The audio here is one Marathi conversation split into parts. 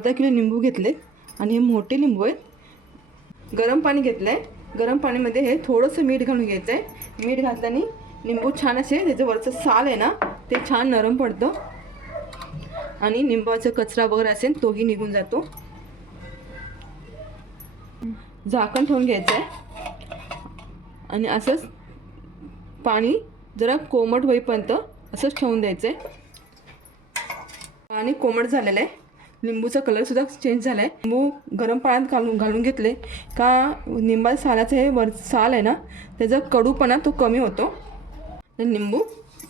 अर्धा किलो लिंबू घेतले आणि हे मोठे लिंबू आहेत. गरम पाणी घेतलं आहे गरम पाणीमध्ये हे थोडंसं मीठ घालून घ्यायचं आहे मीठ घातल्याने लिंबू छान असे त्याचं वरचं साल आहे ना ते छान नरम पडतं. आणि लिंबाचा कचरा वगैरे असेल तोही निघून जातो. झाकण ठेवून घ्यायचं आहे आणि असंच पाणी जरा कोमट होईपर्यंत असंच ठेवून द्यायचं आहे पाणी कोमट झालेलं आहे. लिंबूचा कलरसुद्धा चेंज झाला आहे लिंबू गरम पाण्यात घालून घालून घेतले. का लिंबा सालाचं हे वर साल आहे ना त्याचा कडूपणा तो कमी होतो. लिंबू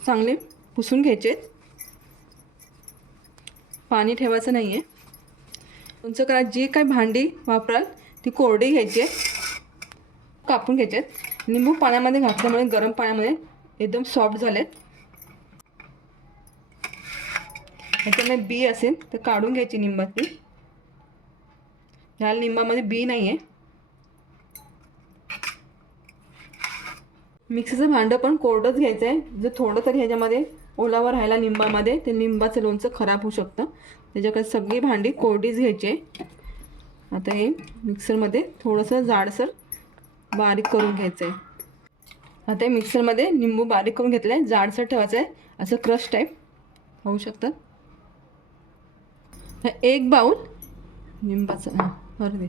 चांगले पुसून घ्यायचे. पाणी ठेवायचं नाही आहे तुमचं करा जी काही भांडी वापराल ती कोरडी घ्यायची आहे. कापून घ्यायचे आहेत. लिंबू पाण्यामध्ये घातल्यामुळे गरम पाण्यामध्ये एकदम सॉफ्ट झालेत. ह्याच्यामध्ये बी असेल तर काढून घ्यायची निंबाची. ह्या लिंबामध्ये बी नाही आहे मिक्सरचं भांडं पण कोरडंच घ्यायचं आहे जर थोडं तरी ह्याच्यामध्ये ओलावा राहिला लिंबामध्ये ते लिंबाचं लोणचं खराब होऊ शकतं. त्याच्याकडे सगळी भांडी कोरडीच घ्यायची. आहे आता हे मिक्सरमध्ये थोडंसं जाडसर बारीक करून घ्यायचं आहे आता हे मिक्सरमध्ये निंबू बारीक करून घेतलं आहे जाडसर ठेवायचं आहे असं क्रश टाईप होऊ शकतात एक बाऊल लिंबाचा हां बरं दे.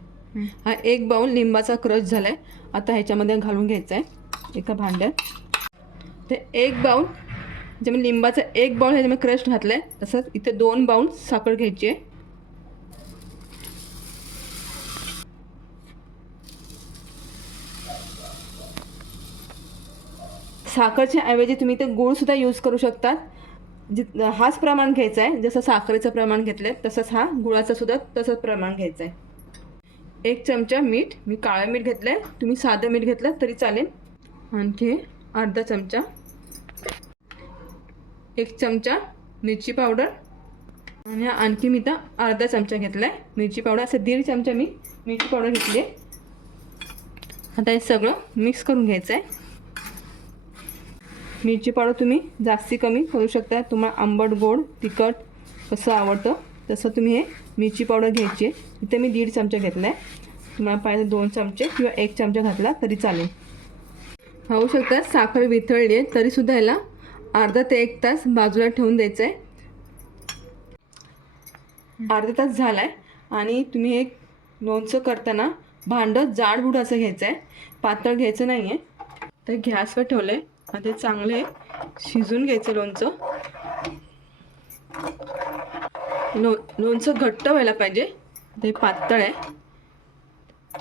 हा एक बाऊल लिंबाचा क्रश झाला आहे आता ह्याच्यामध्ये घालून घ्यायचा आहे एका भांड्यात. ते एक बाऊल ज्यामध्ये लिंबाचा एक बाऊल ह्याच्यामध्ये क्रश घातला आहे तसंच इथे दोन बाऊल साखर घ्यायची आहे. साखरच्या ऐवजी तुम्ही ते गूळसुद्धा यूज करू शकतात. जि हाच प्रमाण घ्यायचा आहे जसं साखरेचं प्रमाण घेतलं आहे तसंच हा गुळाचं सुद्धा तसंच प्रमाण घ्यायचं आहे एक चमचा मीठ मी काळं मीठ घेतलं आहे तुम्ही साधं मीठ घेतलं तरी चालेल. आणखी अर्धा चमचा. एक चमचा मिरची पावडर. आणि आणखी मी तर अर्धा चमचा घेतला आहे मिरची पावडर असं दीड चमचा मी मिरची पावडर घेतली आहे आता हे सगळं मिक्स करून घ्यायचं आहे मिरची पावडर तुम्ही जास्ती कमी करू शकता. तुम्हाला आंबट गोड तिखट कसं आवडतं. तसं तुम्ही हे मिरची पावडर घ्यायची आहे. इथे मी दीड चमचा घेतला आहे. तुम्हाला पाहिजे दोन चमचे किंवा एक चमचा घातला तरी चालेल. होऊ शकता साखर वितळली आहे तरीसुद्धा याला अर्धा ते एक तास बाजूला ठेवून द्यायचं आहे. अर्धा तास झाला आहे आणि तुम्ही हे लोणचं करताना भांडं जाडबुड असं घ्यायचं आहे. पातळ घ्यायचं नाही आहे तर गॅसवर ठेवलं आहे आणि चांगले शिजून घ्यायचं लोणचं. लो लोणचं घट्ट व्हायला पाहिजे. ते पातळ आहे.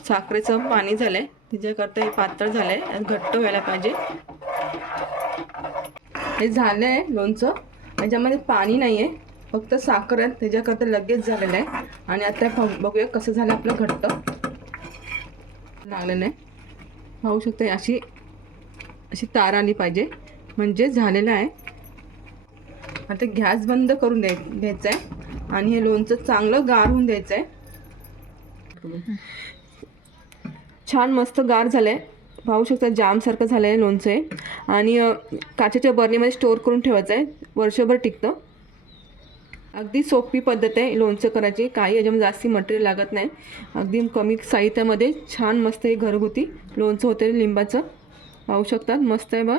साखरेचं पाणी झालं आहे त्याच्याकरता हे पातळ झालं आहे घट्ट व्हायला पाहिजे. हे झालं आहे लोणचं. याच्यामध्ये पाणी नाही आहे फक्त साखर आहे. त्याच्याकरता लगेच झालेलं आहे. आणि आता बघूया कसं झालं आपलं घट्ट. लागलेलं आहे. पाहू शकता अशी अशी तार आली पाहिजे. म्हणजे झालेलं आहे. आता गॅस बंद करून द्याय घ्यायचं आहे आणि हे लोणचं चांगलं गार होऊन द्यायचं आहे छान मस्त गार झालं आहे पाहू शकता जामसारखं झालं आहे लोणचं आहे आणि काचेच्या बरणीमध्ये स्टोअर करून ठेवायचं आहे वर्षभर टिकतं. अगदी सोपी पद्धत आहे लोणचं करायची. काही याच्यामध्ये जास्ती मटेरियल लागत नाही. अगदी कमी साहित्यामध्ये छान मस्त हे घरगुती लोणचं होते लिंबाचं. पाहू शकतात. मस्त आहे बा